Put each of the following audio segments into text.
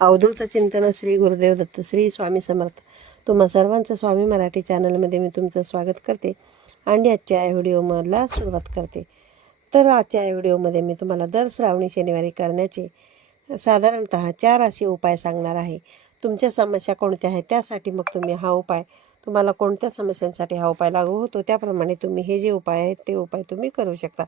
अवधूत चिंतन श्री गुरुदेव दत्त श्री स्वामी समर्थ. तुम्हा सर्वांचं स्वामी मराठी चॅनलमध्ये मी तुमचं स्वागत करते आणि आजच्या या व्हिडिओमधला सुरुवात करते. तर आजच्या या व्हिडिओमध्ये मी तुम्हाला दर श्रावणी शनिवारी करण्याचे साधारणतः 4 असे उपाय सांगणार आहे. तुमच्या समस्या कोणत्या आहेत त्यासाठी मग तुम्ही हा उपाय, तुम्हाला कोणत्या समस्यांसाठी हा उपाय लागू होतो त्याप्रमाणे तुम्ही हे जे उपाय आहेत ते उपाय तुम्ही करू शकता.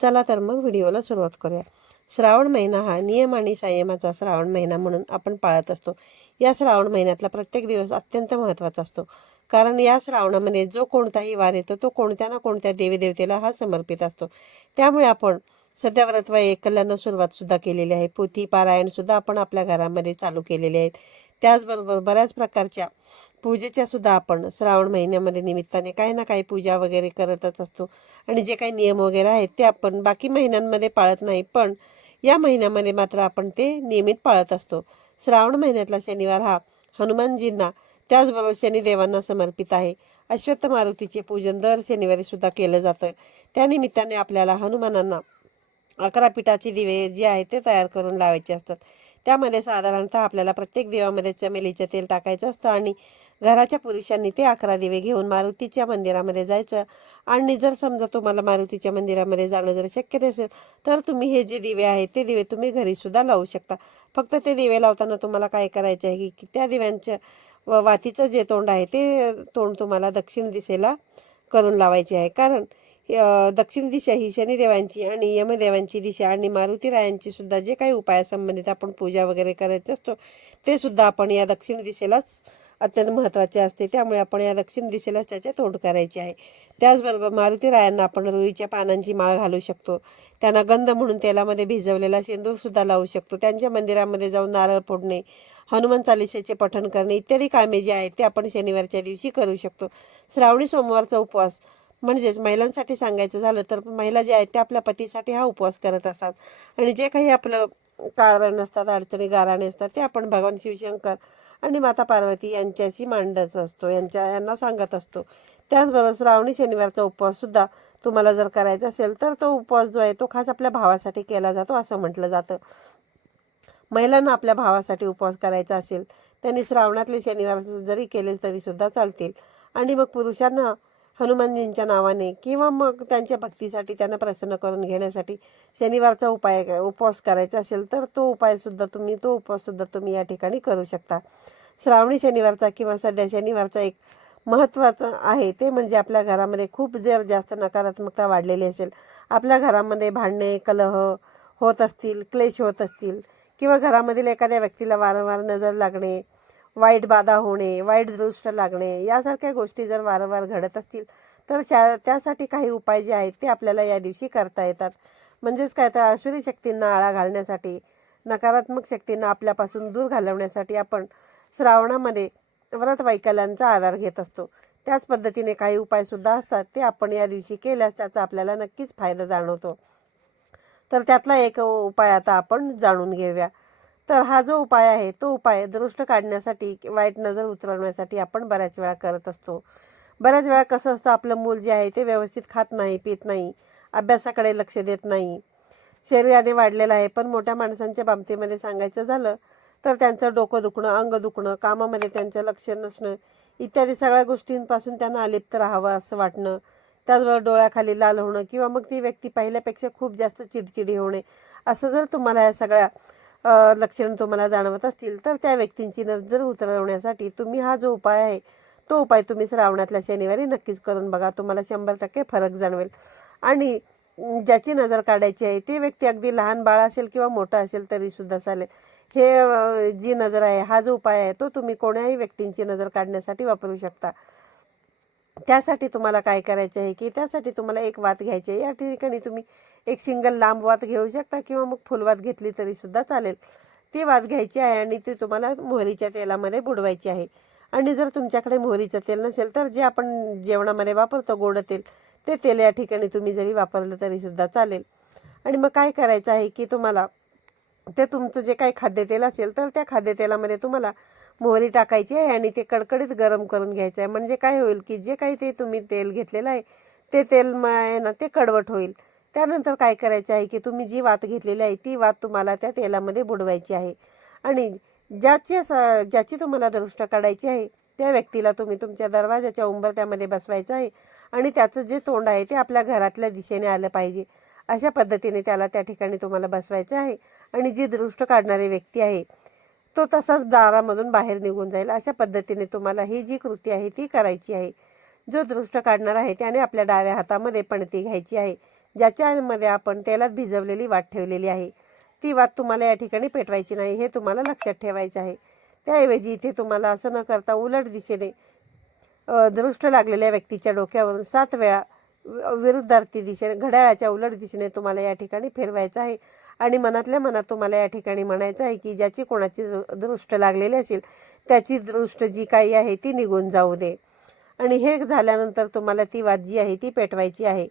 चला तर मग व्हिडिओला सुरुवात करूया. श्रावण महिना हा नियम आणि संयमाचा श्रावण महिना म्हणून आपण पाळत असतो. या श्रावण महिन्यातला प्रत्येक दिवस अत्यंत महत्त्वाचा असतो, कारण या श्रावणामध्ये जो कोणताही वार येतो तो कोणत्या ना कोणत्या देवीदेवतेला हा समर्पित असतो. त्यामुळे आपण सध्या व्रत व एकल्यानं सुरुवातसुद्धा केलेली आहे. पोथी पारायणसुद्धा आपण आपल्या घरामध्ये चालू केलेले आहेत. त्याचबरोबर बऱ्याच प्रकारच्या पूजेच्या सुद्धा आपण श्रावण महिन्यामध्ये निमित्ताने काही ना काही पूजा वगैरे करतच असतो. आणि जे काही नियम वगैरे आहेत ते आपण बाकी महिन्यांमध्ये पाळत नाही, पण या महिन्यामध्ये मात्र आपण ते नियमित पाळत असतो. श्रावण महिन्यातला शनिवार हा हनुमानजींना त्याचबरोबर शनिदेवांना समर्पित आहे. अश्वत्थ मारुतीचे पूजन दर शनिवारी सुद्धा केलं जातं. त्यानिमित्ताने आपल्याला हनुमानांना 11 पिठाचे दिवे जे आहेत ते तयार करून लावायचे असतात. त्यामध्ये साधारणतः आपल्याला प्रत्येक दिव्यामध्ये चमेलीचं तेल टाकायचं असतं आणि घराच्या पुरुषांनी ते 11 दिवे घेऊन मारुतीच्या मंदिरामध्ये जायचं. आणि जर समजा तुम्हाला मारुतीच्या मंदिरामध्ये जाणं जर शक्य नसेल तर तुम्ही हे जे दिवे आहेत ते दिवे तुम्ही घरीसुद्धा लावू शकता. फक्त ते दिवे लावताना तुम्हाला काय करायचे आहे की त्या दिव्यांच्या वातीचं जे तोंड आहे ते तोंड तुम्हाला दक्षिण दिशेला करून लावायचे आहे. कारण दक्षिण दिशा ही शनिदेवांची आणि यमदेवांची दिशा आणि मारुतीरायांची सुद्धा जे काही उपायासंबंधित आपण पूजा वगैरे करायचं असतो ते सुद्धा आपण या दक्षिण दिशेलाच अत्यंत महत्त्वाचे असते. त्यामुळे आपण या दक्षिण दिशेलाच त्याचे तोंड करायचे आहे. त्याचबरोबर मारुतीरायांना आपण रुईच्या पानांची माळ घालू शकतो. त्यांना गंध म्हणून तेलामध्ये भिजवलेला सिंदूरसुद्धा लावू शकतो. त्यांच्या मंदिरामध्ये जाऊन नारळ फोडणे, हनुमान चालिसेचे पठण करणे इत्यादी कामे जे आहेत ते आपण शनिवारच्या दिवशी करू शकतो. श्रावणी सोमवारचा उपवास म्हणजेच महिलांसाठी सांगायचं झालं तर महिला ज्या आहेत त्या आपल्या पतीसाठी हा उपवास करत असतात. आणि जे काही आपलं काळवण असतात, अडचणी गाराणे असतात ते आपण भगवान शिवशंकर आणि माता पार्वती यांच्याशी मांडत असतो, यांना सांगत असतो. त्याचबरोबर श्रावणी शनिवारचा उपवाससुद्धा तुम्हाला जर करायचा असेल तर तो उपवास जो आहे तो खास आपल्या भावासाठी केला जातो असं म्हटलं जातं. महिलांना आपल्या भावासाठी उपवास करायचा असेल त्यांनी श्रावणातले शनिवार जरी केले तरी सुद्धा चालतील. आणि मग पुरुषांना हनुमानजींच्या नावाने किंवा मग त्यांच्या भक्तीसाठी त्यांना प्रसन्न करून घेण्यासाठी शनिवारचा उपवास करायचा असेल तर तो उपवाससुद्धा तुम्ही या ठिकाणी करू शकता. श्रावणी शनिवारचा किंवा सध्या शनिवारचा एक महत्त्वाचं आहे ते म्हणजे आपल्या घरामध्ये खूप जर जास्त नकारात्मकता वाढलेली असेल, आपल्या घरामध्ये भांडणे कलह होत असतील, क्लेश होत असतील किंवा घरामधील एखाद्या व्यक्तीला वारंवार नजर लागणे, वाईट बाधा होणे, वाईट दृष्ट लागणे यासारख्या गोष्टी जर वारंवार घडत असतील तर त्यासाठी काही उपाय जे आहेत ते आपल्याला या दिवशी करता येतात. म्हणजेच काय तर आसुरी शक्तींना आळा घालण्यासाठी, नकारात्मक शक्तींना आपल्यापासून दूर घालवण्यासाठी आपण श्रावणामध्ये व्रत वैकल्यांचा आधार घेत असतो. त्याच पद्धतीने काही उपायसुद्धा असतात ते आपण या दिवशी केल्यास त्याचा आपल्याला नक्कीच फायदा जाणवतो. तर त्यातला एक उपाय आता आपण जाणून घेऊया. तर हा जो उपाय आहे तो उपाय दृष्ट काढण्यासाठी, वाईट नजर उतरवण्यासाठी आपण बऱ्याच वेळा करत असतो. बऱ्याच वेळा कसं असतं, आपलं मूल जे आहे ते व्यवस्थित खात नाही, पित नाही, अभ्यासाकडे लक्ष देत नाही, शरीराने वाढलेलं आहे, पण मोठ्या माणसांच्या बाबतीमध्ये सांगायचं झालं तर त्यांचं डोकं दुखणं, अंग दुखणं, कामामध्ये त्यांचं लक्ष नसणं इत्यादी सगळ्या गोष्टींपासून त्यांना अलिप्त राहावं असं वाटणं, त्याचबरोबर डोळ्याखाली लाल होणं किंवा मग ती व्यक्ती पहिल्यापेक्षा खूप जास्त चिडचिडी होणे, असं जर तुम्हाला या सगळ्या लक्षणं तुम्हाला जाणवत असतील तर त्या व्यक्तींची नजर उतरवण्यासाठी तुम्ही हा जो उपाय आहे तो उपाय तुम्ही श्रावणातल्या शनिवारी नक्कीच करून बघा. तुम्हाला 100% फरक जाणवेल. आणि ज्याची नजर काढायची आहे ते व्यक्ती अगदी लहान बाळ असेल किंवा मोठा असेल तरीसुद्धा चालेल. हे जी नजर आहे, हा जो उपाय आहे तो तुम्ही कोण्याही व्यक्तींची नजर काढण्यासाठी वापरू शकता. त्यासाठी तुम्हाला काय करायचे आहे की त्यासाठी तुम्हाला एक वात घ्यायची आहे. या ठिकाणी तुम्ही एक सिंगल लांब वात घेऊ शकता किंवा मग फुलवात घेतली तरीसुद्धा चालेल. ती वात घ्यायची आहे आणि ती तुम्हाला मोहरीच्या तेलामध्ये बुडवायची आहे. आणि जर तुमच्याकडे मोहरीचं तेल नसेल तर जे आपण जेवणामध्ये वापरतो गोड तेल, ते तेल या ठिकाणी तुम्ही जरी वापरलं तरीसुद्धा चालेल. आणि मग काय करायचं आहे की तुम्हाला ते तुमचं जे काही खाद्यतेल असेल तर त्या खाद्यतेलामध्ये तुम्हाला मोहरी टाकायची आहे आणि ते कडकडीत गरम करून घ्यायचं आहे. म्हणजे काय होईल की जे काही ते तुम्ही तेल घेतलेलं आहे ते तेल आहे ना ते कडवट होईल. त्यानंतर काय करायचं आहे की तुम्ही जी वात घेतलेली आहे ती वात तुम्हाला त्या तेलामध्ये बुडवायची आहे. आणि ज्याची तुम्हाला दृष्ट काढायची आहे त्या व्यक्तीला तुम्ही तुमच्या दरवाजाच्या उंबरठ्यामध्ये बसवायचं आहे आणि त्याचं जे तोंड आहे ते आपल्या घरातल्या दिशेने आलं पाहिजे. अशा पद्धतीने त्याला त्या ठिकाणी तुम्हाला बसवायचं आहे आणि जी दृष्ट काढणारी व्यक्ती आहे तो तसाच दारामधून बाहेर निघून जाईल. अशा पद्धतीने तुम्हाला ही जी कृती आहे ती करायची आहे. जो दृष्ट काढणार आहे त्याने आपल्या डाव्या हातामध्ये पणती घ्यायची आहे, ज्याच्यामध्ये आपण तेलात भिजवलेली वात ठेवलेली आहे. ती वात तुम्हाला या ठिकाणी पेटवायची नाही, हे तुम्हाला लक्षात ठेवायचे आहे. त्याऐवजी इथे तुम्हाला असं न करता उलट दिशेने दृष्ट लागलेल्या व्यक्तीच्या डोक्यावरून 7 वेळा विरुद्धार्थी दिशेने घड्याळाच्या उलट दिशेने तुम्हाला या ठिकाणी फिरवायचं आहे आणि मनातल्या मनात तुम्हाला या ठिकाणी म्हणायचं आहे की ज्याची कोणाची दृष्ट लागलेली असेल त्याची दृष्ट जी काही आहे ती निघून जाऊ दे. आणि हे झाल्यानंतर तुम्हाला ती वात जी आहे ती पेटवायची आहे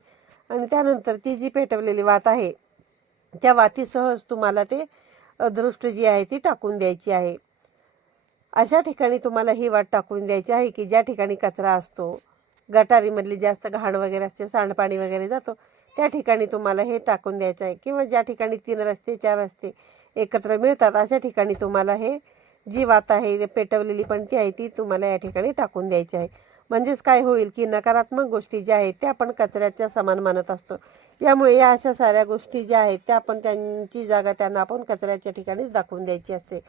आणि त्यानंतर ती जी पेटवलेली वात आहे त्या वातीसहज तुम्हाला ते दृष्ट जी आहे ती टाकून द्यायची आहे. अशा ठिकाणी तुम्हाला ही वाट टाकून द्यायची आहे की ज्या ठिकाणी कचरा असतो, गटारीमधली जास्त घाण वगैरे असते, सांडपाणी वगैरे जातो, त्या ठिकाणी तुम्हाला हे टाकून द्यायचं आहे. किंवा ज्या ठिकाणी 3 रस्ते 4 रस्ते एकत्र मिळतात अशा ठिकाणी तुम्हाला हे जी वात आहे पेटवलेली पणती आहे ती तुम्हाला या ठिकाणी टाकून द्यायची आहे. म्हणजेच काय होईल की नकारात्मक गोष्टी ज्या आहेत त्या आपण कचऱ्याच्या समान मानत असतो. यामुळे या अशा साऱ्या गोष्टी ज्या आहेत त्या आपण त्यांची जागा त्यांना आपण कचऱ्याच्या ठिकाणीच दाखवून द्यायची असते.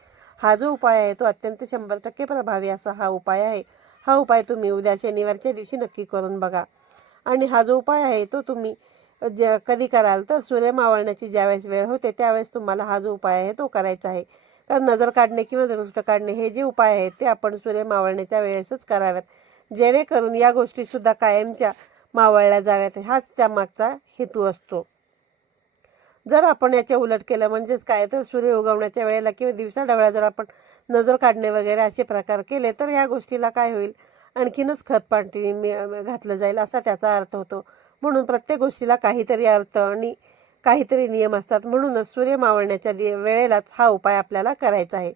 हा जो उपाय आहे तो अत्यंत 100% प्रभावी असा हा उपाय आहे. हा उपाय तुम्ही उद्या शनिवारच्या दिवशी नक्की करून बघा. आणि हा जो उपाय आहे तो तुम्ही कधी कराल तर सूर्य मावळण्याची ज्यावेळेस वेळ होते त्यावेळेस तुम्हाला हा जो उपाय आहे तो करायचा आहे. कारण नजर काढणे किंवा दृष्ट काढणे हे जे उपाय आहेत ते आपण सूर्य मावळण्याच्या वेळेसच कराव्यात, जेणेकरून या गोष्टीसुद्धा कायमच्या मावळल्या जाव्यात, हाच त्यामागचा हेतू असतो. जर आपण याच्या उलट केलं म्हणजेच काय तर सूर्य उगवण्याच्या वेळेला किंवा दिवसाढवळ्या जर आपण नजर काढणे वगैरे असे प्रकार केले तर या गोष्टीला काय होईल, आणखीनच खतपाणी घातलं जाईल असा त्याचा अर्थ होतो. म्हणून प्रत्येक गोष्टीला काहीतरी अर्थ आणि काहीतरी नियम असतात. म्हणूनच सूर्य मावळण्याच्या वेळेलाच हा उपाय आपल्याला करायचा आहे.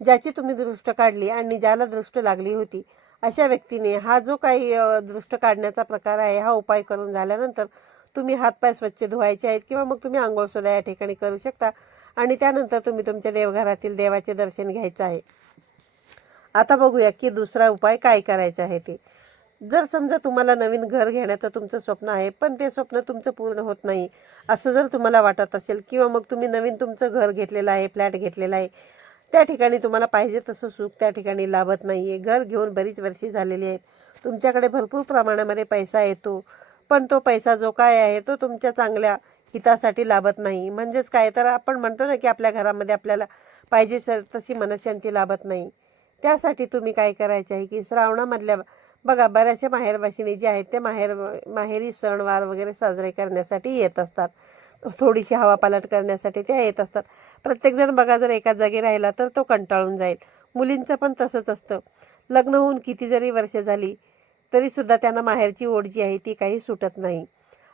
ज्याची तुम्ही दृष्ट काढली आणि ज्याला दृष्ट लागली होती अशा व्यक्तीने हा जो काही दृष्ट काढण्याचा प्रकार आहे हा उपाय करून झाल्यानंतर तुम्ही हातपाय स्वच्छ धुवायचे आहेत किंवा मग तुम्ही आंघोळसुद्धा या ठिकाणी करू शकता आणि त्यानंतर तुम्ही तुमच्या देवघरातील देवाचे दर्शन घ्यायचं आहे. आता बघूया की दुसरा उपाय काय करायचा आहे ते. जर समजा तुम्हाला नवीन घर घेण्याचं तुमचं स्वप्न आहे पण ते स्वप्न तुमचं पूर्ण होत नाही असं जर तुम्हाला वाटत असेल किंवा मग तुम्ही नवीन तुमचं घर घेतलेलं आहे, फ्लॅट घेतलेला आहे, त्या ठिकाणी तुम्हाला पाहिजे तसं सुख त्या ठिकाणी लाभत नाही आहे, घर घेऊन बरीच वर्षे झालेली आहेत, तुमच्याकडे भरपूर प्रमाणामध्ये पैसा येतो पण तो पैसा जो काय आहे तो तुमच्या चांगल्या हितासाठी लाभत नाही. म्हणजेच काय तर आपण म्हणतो ना की आपल्या घरामध्ये आपल्याला पाहिजे तशी मनशांती लाभत नाही. त्यासाठी तुम्ही काय करायचे आहे की श्रावणामधल्या बघा बऱ्याचशा माहेरवाशिनी जे आहेत ते माहेरी सणवार वगैरे साजरे करण्यासाठी येत असतात, थोडीशी हवापालट करण्यासाठी त्या येत असतात. प्रत्येकजण बघा जर एकाच जागी राहिला तर तो कंटाळून जाईल. मुलींचं पण तसंच असतं. लग्न होऊन किती जरी वर्ष झाली तरीसुद्धा त्यांना माहेरची ओढ जी आहे ती काही सुटत नाही.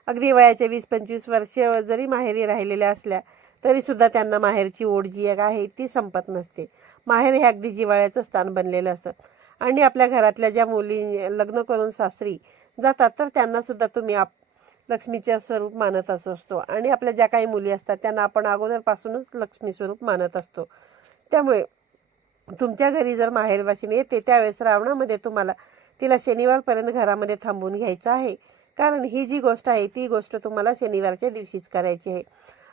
अगदी वयाचे 20-25 वर्ष जरी माहेरी राहिलेल्या असल्या तरीसुद्धा त्यांना माहेरची ओढ जी आहे ती संपत नसते. माहेर हे अगदी जिव्हाळ्याचं स्थान बनलेलं असतं. आणि आपल्या घरातल्या ज्या मुली लग्न करून सासरी जातात तर त्यांनासुद्धा तुम्ही लक्ष्मीचे स्वरूप मानत असतो आणि आपल्या ज्या काही मुली असतात त्यांना आपण अगोदरपासूनच लक्ष्मी स्वरूप मानत असतो. त्यामुळे तुमच्या घरी जर माहेरवाशिनी येते त्यावेळेस श्रावणामध्ये तुम्हाला तिला शनिवारपर्यंत घरामध्ये थांबून घ्यायचं आहे. कारण ही जी गोष्ट आहे ती गोष्ट तुम्हाला शनिवारच्या दिवशीच करायची आहे.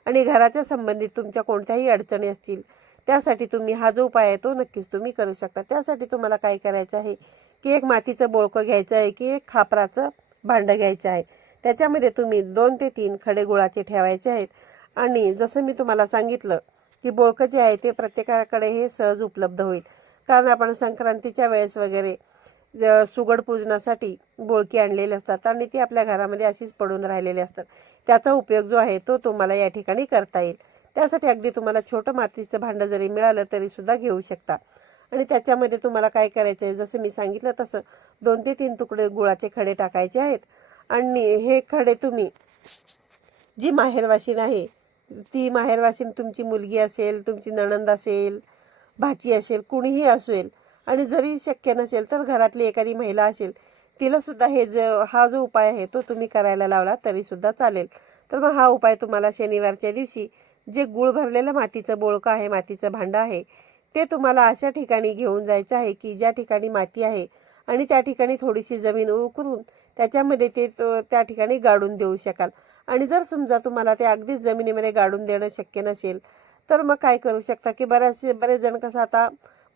आणि घराच्या संबंधित तुमच्या कोणत्याही अडचणी असतील त्यासाठी तुम्ही हा जो उपाय आहे तो नक्कीच तुम्ही करू शकता. त्यासाठी तुम्हाला काय करायचं आहे की एक मातीचं बोळकं घ्यायचं आहे की एक खापराचं भांडं घ्यायचं आहे. त्याच्यामध्ये तुम्ही 2 ते 3 खडे गुळाचे ठेवायचे आहेत. आणि जसं मी तुम्हाला सांगितलं की बोळकं जे आहे ते प्रत्येकाकडे हे सहज उपलब्ध होईल. कारण आपण संक्रांतीच्या वेळेस वगैरे सुगड पूजनासाठी बोळकी आणलेले असतात आणि ती आपल्या घरामध्ये अशीच पडून राहिलेली असतात. त्याचा उपयोग जो आहे तो तुम्हाला या ठिकाणी करता येईल. त्यासाठी अगदी तुम्हाला छोटं मातीचं भांडं जरी मिळालं तरीसुद्धा घेऊ शकता. आणि त्याच्यामध्ये तुम्हाला काय करायचं आहे जसं मी सांगितलं तसं 2 ते 3 तुकडे गुळाचे खडे टाकायचे आहेत. आणि हे खडे तुम्ही जी माहेरवाशीण आहे ती माहेरवाशीण तुमची मुलगी असेल, तुमची नणंद असेल, भाची असेल, कुणीही असेल आणि जरी शक्य नसेल तर घरातली एखादी महिला असेल तिलासुद्धा हा जो उपाय आहे तो तुम्ही करायला लावला तरीसुद्धा चालेल. तर मग हा उपाय तुम्हाला शनिवारच्या दिवशी जे गूळ भरलेलं मातीचं बोळकं आहे, मातीचं भांडं आहे ते तुम्हाला अशा ठिकाणी घेऊन जायचं आहे की ज्या ठिकाणी माती आहे आणि त्या ठिकाणी थोडीशी जमीन उकरून त्याच्यामध्ये ते त्या ठिकाणी गाडून देऊ शकाल. आणि जर समजा तुम्हाला ते अगदीच जमिनीमध्ये गाडून देणं शक्य नसेल तर मग काय करू शकता की बरेच जण कसं आता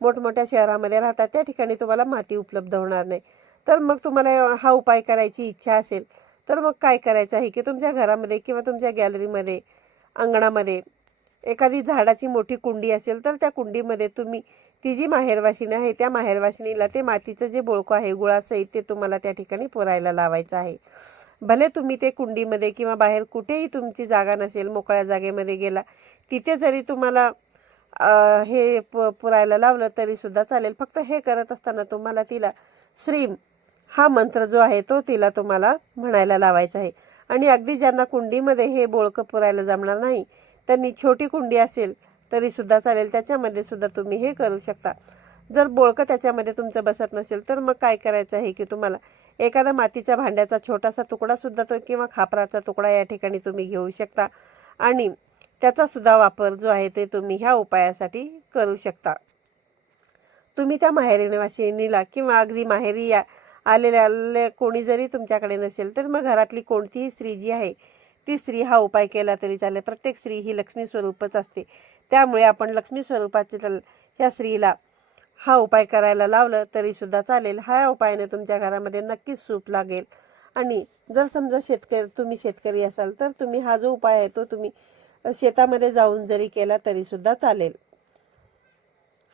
मोठमोठ्या शहरामध्ये राहतात, त्या ठिकाणी तुम्हाला माती उपलब्ध होणार नाही. तर मग तुम्हाला हा उपाय करायची इच्छा असेल तर मग काय करायचं आहे की तुमच्या घरामध्ये किंवा तुमच्या गॅलरीमध्ये, अंगणामध्ये एखादी झाडाची मोठी कुंडी असेल तर त्या कुंडीमध्ये तुम्ही ती जी माहेरवाशिणी आहे त्या माहेरवाशिणीला ते मातीचं जे बोळकं आहे गुळासहित ते तुम्हाला त्या ठिकाणी पुरायला लावायचं आहे. भले तुम्ही ते कुंडीमध्ये किंवा बाहेर कुठेही तुमची जागा नसेल, मोकळ्या जागेमध्ये गेला तिथे जरी तुम्हाला हे पुरायला लावलं तरी सुद्धा चालेल. फक्त हे करत असताना तुम्हाला तिला श्रीम हा मंत्र जो आहे तो तिला तुम्हाला म्हणायला लावायचा आहे. आणि अगदी ज्यांना कुंडीमध्ये हे बोळकं पुरायला जमणार नाही त्यांनी छोटी कुंडी असेल तरी सुद्धा चालेल, त्याच्यामध्ये सुद्धा तुम्ही हे करू शकता. जर बोळकं त्याच्यामध्ये तुमचं बसत नसेल तर मग काय करायचं आहे की तुम्हाला एखादा मातीच्या भांड्याचा छोटासा तुकडा सुद्धा तो किंवा खापराचा तुकडा या ठिकाणी तुम्ही घेऊ शकता आणि त्याचा सुद्धा वापर जो आहे ते तुम्ही ह्या उपायासाठी करू शकता. तुम्ही त्या माहेरवाशिणीला किंवा अगदी माहेरी आलेल्या कोणी जरी तुमच्याकडे नसेल तर मग घरातली कोणतीही स्त्री जी आहे ती स्त्री हा उपाय केला तरी चालेल. प्रत्येक स्त्री ही लक्ष्मी स्वरूपच असते, त्यामुळे आपण लक्ष्मी स्वरूपाची ह्या स्त्रीला हा उपाय करायला लावलं तरी सुद्धा चालेल. ह्या उपायाने तुमच्या घरामध्ये नक्कीच सुख लागेल. आणि जर समजा तुम्ही शेतकरी असाल तर तुम्ही हा जो उपाय आहे तो तुम्ही शेतामध्ये जाऊन जरी केला तरी सुद्धा चालेल.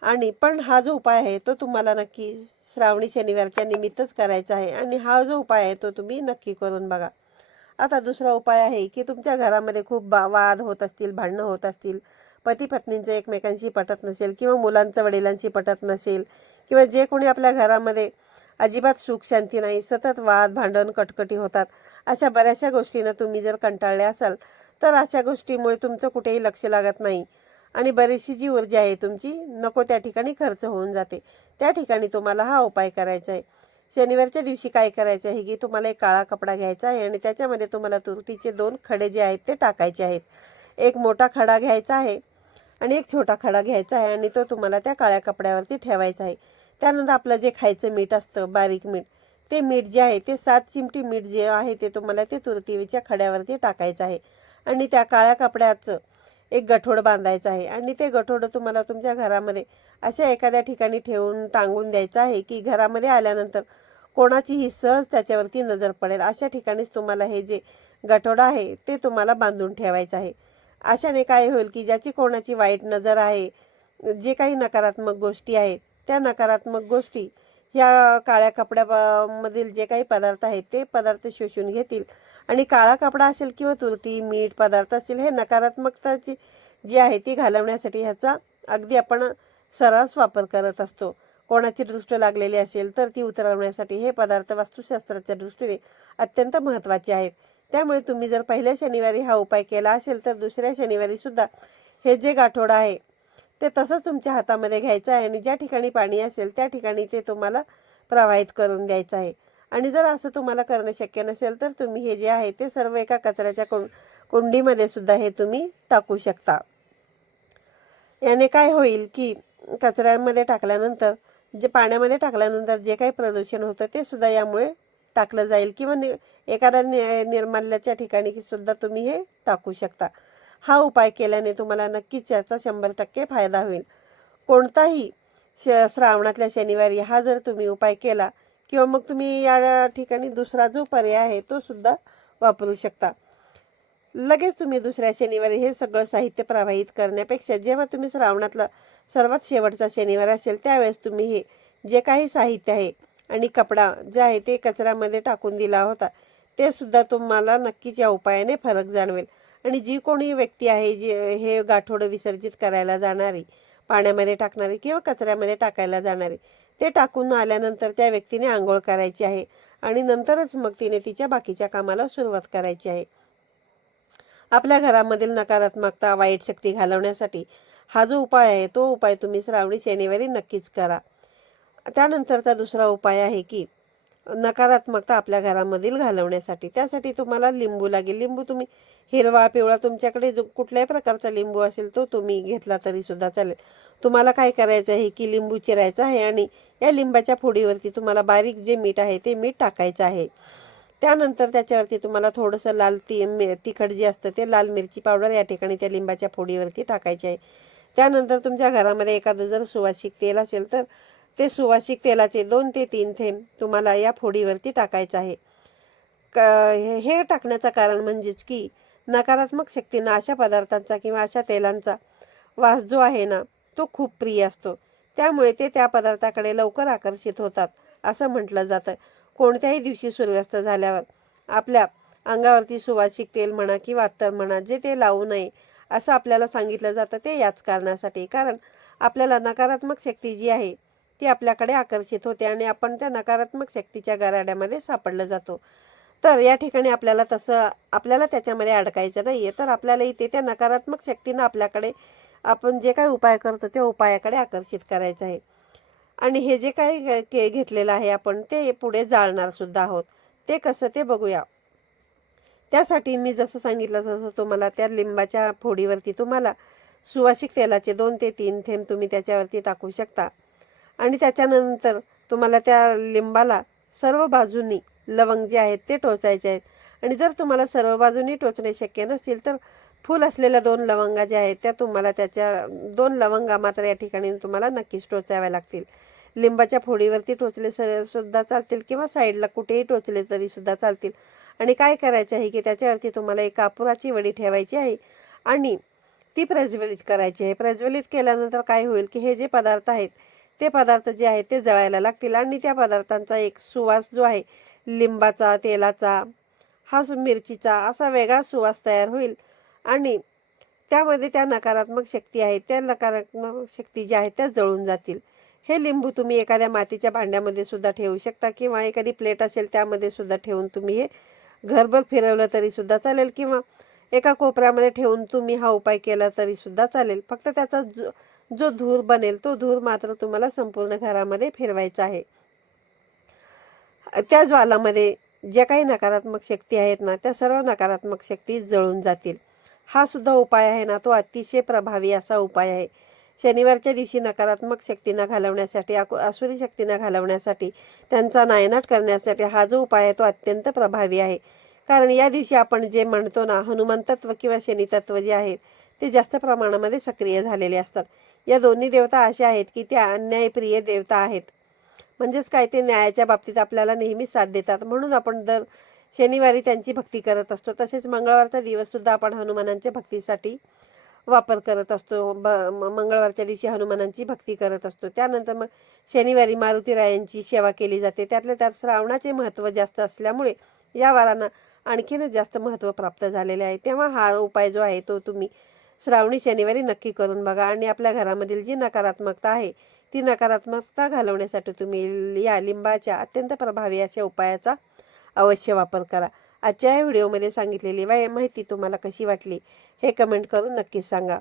आणि पण हा जो उपाय आहे तो तुम्हाला नक्की श्रावणी शनिवारच्या निमित्तच करायचा आहे आणि हा जो उपाय आहे तो तुम्ही नक्की करून बघा. आता दुसरा उपाय आहे की तुमच्या घरामध्ये खूप वाद होत असतील, भांडणं होत असतील, पती पत्नींचं एकमेकांशी पटत नसेल किंवा मुलांचं वडिलांशी पटत नसेल किंवा जे कोणी आपल्या घरामध्ये अजिबात सुख शांती नाही, सतत वाद भांडण कटकटी होतात, अशा बऱ्याचशा गोष्टींना तुम्ही जर कंटाळले असाल तर अशा गोष्टीमुळे तुमचं कुठेही लक्ष लागत नाही आणि बरीचशी जी ऊर्जा आहे तुमची नको त्या ठिकाणी खर्च होऊन जाते. त्या ठिकाणी तुम्हाला हा उपाय करायचा आहे. शनिवारच्या दिवशी काय करायचं आहे की तुम्हाला एक काळा कपडा घ्यायचा आहे आणि त्याच्यामध्ये तुम्हाला तुरटीचे 2 खडे जे आहेत ते टाकायचे आहेत. एक मोठा खडा घ्यायचा आहे आणि एक छोटा खडा घ्यायचा आहे आणि तो तुम्हाला त्या काळ्या कपड्यावरती ठेवायचा आहे. त्यानंतर आपलं जे खायचं मीठ असतं, बारीक मीठ, ते मीठ जे आहे ते 7 चिमटी मीठ जे आहे ते तुम्हाला ते तुरटीच्या खड्यावरती टाकायचं आहे आणि त्या काळ्या कपड्याचं एक गठोड बांधायचं आहे आणि ते गठोड तुम्हाला तुमच्या घरामध्ये अशा एखाद्या ठिकाणी ठेवून टांगून द्यायचं आहे की घरामध्ये आल्यानंतर कोणाचीही सहज त्याच्यावरती नजर पडेल अशा ठिकाणीच तुम्हाला हे जे गठोडा आहे ते तुम्हाला बांधून ठेवायचं आहे. अशाने काय होईल की ज्याची कोणाची वाईट नजर आहे, जे काही नकारात्मक गोष्टी आहेत त्या नकारात्मक गोष्टी ह्या काळ्या कपड्यामधील जे काही पदार्थ आहेत ते पदार्थ शोषून घेतील आणि काळा कपडा असेल किंवा तुरटी मीठ पदार्थ असतील हे नकारात्मकताची जी आहे ती घालवण्यासाठी ह्याचा अगदी आपण सर्रास वापर करत असतो. कोणाची दृष्ट लागलेली असेल तर ती उतरवण्यासाठी हे पदार्थ वास्तुशास्त्राच्या दृष्टीने अत्यंत महत्त्वाचे आहेत. त्यामुळे तुम्ही जर पहिल्या शनिवारी हा उपाय केला असेल तर दुसऱ्या शनिवारी सुद्धा हे जे गाठोडं आहे ते तसंच तुमच्या हातामध्ये घ्यायचं आहे आणि ज्या ठिकाणी पाणी असेल त्या ठिकाणी ते तुम्हाला प्रवाहित करून द्यायचं आहे. आणि जर असं तुम्हाला करणं शक्य नसेल तर तुम्ही हे जे आहे ते सर्व एका कचऱ्याच्या कुंडीमध्ये सुद्धा हे तुम्ही टाकू शकता. याने काय होईल की कचऱ्यामध्ये टाकल्यानंतर जे पाण्यामध्ये टाकल्यानंतर जे काही प्रदूषण होतं ते सुद्धा यामुळे टाकलं जाईल किंवा एखाद्या निर्माल्याच्या ठिकाणी सुद्धा तुम्ही हे टाकू शकता. हा उपाय केल्याने तुम्हाला नक्कीच याचा 100% फायदा होईल. कोणताही श्रावणातल्या शनिवारी हा जर तुम्ही उपाय केला किंवा मग तुम्ही या ठिकाणी दुसरा जो पर्याय आहे तो सुद्धा वापरू शकता. लगेच तुम्ही दुसऱ्या शनिवारी हे सगळं साहित्य प्रवाहित करण्यापेक्षा जेव्हा तुम्ही श्रावणातला सर्वात शेवटचा शनिवार असेल त्यावेळेस तुम्ही हे जे काही साहित्य आहे आणि कपडा जे आहे ते कचऱ्यामध्ये टाकून दिला होता ते सुद्धा तुम्हाला नक्कीच या उपायाने फरक जाणवेल. आणि जी कोणी व्यक्ती आहे जी हे गाठोडं विसर्जित करायला जाणारी, पाण्यामध्ये टाकणारी किंवा कचऱ्यामध्ये टाकायला जाणारी, ते टाकून आल्यानंतर त्या व्यक्तीने आंघोळ करायची आहे आणि नंतरच मग तिने तिच्या बाकीच्या कामाला सुरुवात करायची आहे. आपल्या घरामधील नकारात्मकता, वाईट शक्ती घालवण्यासाठी हा जो उपाय आहे तो उपाय तुम्ही श्रावणी शनिवारी नक्कीच करा. त्यानंतरचा दुसरा उपाय आहे की नकारात्मकता आपल्या घरामधील घालवण्यासाठी. त्यासाठी तुम्हाला लिंबू लागेल. लिंबू तुम्ही हिरवा, पिवळा, तुमच्याकडे जो कुठल्याही प्रकारचा लिंबू असेल तो तुम्ही घेतला तरी सुद्धा चालेल. तुम्हाला काय करायचं आहे की लिंबू चिरायचा आहे आणि या लिंबाच्या फोडीवरती तुम्हाला बारीक जे मीठ आहे ते मीठ टाकायचं आहे. त्यानंतर त्याच्यावरती तुम्हाला थोडंसं लाल तिखट जे असतं ते लाल मिरची पावडर या ठिकाणी त्या लिंबाच्या फोडीवरती टाकायची आहे. त्यानंतर तुमच्या घरामध्ये एखादं जर सुवासिक तेल असेल तर ते सुवासिक तेलाचे 2 ते 3 थेंब तुम्हाला या फोडीवरती टाकायचं आहे. हे टाकण्याचं कारण म्हणजेच की नकारात्मक शक्तींना अशा पदार्थांचा किंवा अशा तेलांचा वास जो आहे ना तो खूप प्रिय असतो. त्यामुळे ते त्या पदार्थाकडे लवकर आकर्षित होतात असं म्हटलं जातं. कोणत्याही दिवशी सूर्यास्त झाल्यावर आपल्या अंगावरती सुवासिक तेल म्हणा किंवा अत्तर म्हणा जे ते लावू नये असं आपल्याला सांगितलं जातं. ते याच कारणासाठी, कारण आपल्याला नकारात्मक शक्ती जी आहे ती आपल्याकडे आकर्षित होते आणि आपण त्या नकारात्मक शक्तीच्या गराड्यामध्ये सापडलं जातो. तर या ठिकाणी आपल्याला त्याच्यामध्ये अडकायचं नाही आहे. तर आपल्याला इथे त्या नकारात्मक शक्तीनं आपल्याकडे आपण जे काही उपाय करतो त्या उपायाकडे आकर्षित करायचं आहे. आणि हे जे काही घेतलेलं आहे आपण ते पुढे जाळणार सुद्धा आहोत. ते कसं ते बघूया. त्यासाठी मी जसं सांगितलं तसं तुम्हाला त्या लिंबाच्या फोडीवरती तुम्हाला सुवासिक तेलाचे 2 ते 3 थेंब तुम्ही त्याच्यावरती टाकू शकता. आणि त्याच्यानंतर तुम्हाला त्या लिंबाला सर्व बाजूंनी लवंग जे आहेत ते टोचायचे आहेत. आणि जर तुम्हाला सर्व बाजूंनी टोचणे शक्य नसेल तर फूल असलेल्या 2 लवंगा ज्या आहेत त्या तुम्हाला त्याच्या 2 लवंगा मात्र या ठिकाणी तुम्हाला नक्कीच टोचाव्या लागतील. लिंबाच्या फोडीवरती टोचले सुद्धा चालतील किंवा साईडला कुठेही टोचले तरी सुद्धा चालतील. आणि काय करायचे आहे की त्याच्यावरती तुम्हाला एक कापुराची वडी ठेवायची आहे आणि ती प्रज्वलित करायची आहे. प्रज्वलित केल्यानंतर काय होईल की हे जे पदार्थ आहेत ते पदार्थ जे आहेत ते जळायला लागतील आणि त्या पदार्थांचा एक सुवास जो आहे लिंबाचा, तेलाचा, हा मिरचीचा असा वेगळा सुवास तयार होईल आणि त्यामध्ये त्या नकारात्मक शक्ती आहेत त्या नकारात्मक शक्ती ज्या आहेत त्या जळून जातील. हे लिंबू तुम्ही एखाद्या मातीच्या भांड्यामध्ये सुद्धा ठेवू शकता किंवा एखादी प्लेट असेल त्यामध्ये सुद्धा ठेवून तुम्ही हे घरभर फिरवलं तरी सुद्धा चालेल किंवा एका कोपऱ्यामध्ये ठेवून तुम्ही हा उपाय केला तरी सुद्धा चालेल. फक्त त्याचा जो धूर बनेल तो धूर मात्र तुम्हाला संपूर्ण घरामध्ये फिरवायचा आहे. त्या ज्वालामध्ये ज्या काही नकारात्मक शक्ती आहेत ना त्या सर्व नकारात्मक शक्ती जळून जातील. हा सुद्धा उपाय आहे ना तो अतिशय प्रभावी असा उपाय आहे. शनिवारच्या दिवशी नकारात्मक शक्तींना घालवण्यासाठी, आसुरी शक्तींना घालवण्यासाठी, त्यांचा नायनाट करण्यासाठी हा जो उपाय आहे तो अत्यंत प्रभावी आहे. कारण या दिवशी आपण जे म्हणतो ना हनुमान तत्व किंवा शनी तत्व जे आहेत ते जास्त प्रमाणामध्ये सक्रिय झालेले असतात. या दोन्ही देवता अशा आहेत की त्या अन्यायप्रिय देवता आहेत. म्हणजेच काय, ते न्यायाच्या बाबतीत आपल्याला नेहमी साथ देतात. म्हणून आपण दर शनिवारी त्यांची भक्ती करत असतो. तसेच मंगळवारचा दिवस सुद्धा आपण हनुमानांच्या भक्तीसाठी वापर करत असतो. मंगळवारच्या दिवशी हनुमानांची भक्ती करत असतो. त्यानंतर मग शनिवारी मारुतीरायांची सेवा केली जाते. त्यातल्या त्यात श्रावणाचे महत्त्व जास्त असल्यामुळे या वारांना आणखीनच जास्त महत्त्व प्राप्त झालेले आहे. तेव्हा हा उपाय जो आहे तो तुम्ही श्रावणी शनिवारी नक्की करून बघा आणि आपल्या घरामधील जी नकारात्मकता आहे ती नकारात्मकता घालवण्यासाठी तुम्ही या लिंबाच्या अत्यंत प्रभावी अशा उपायाचा अवश्य वापर करा. आजच्या या व्हिडिओमध्ये सांगितलेली माहिती तुम्हाला कशी वाटली हे कमेंट करून नक्कीच सांगा.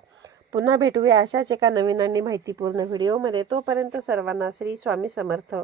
पुन्हा भेटूया अशाच एका नवीन आणि माहितीपूर्ण व्हिडिओमध्ये. तोपर्यंत सर्वांना श्री स्वामी समर्थ.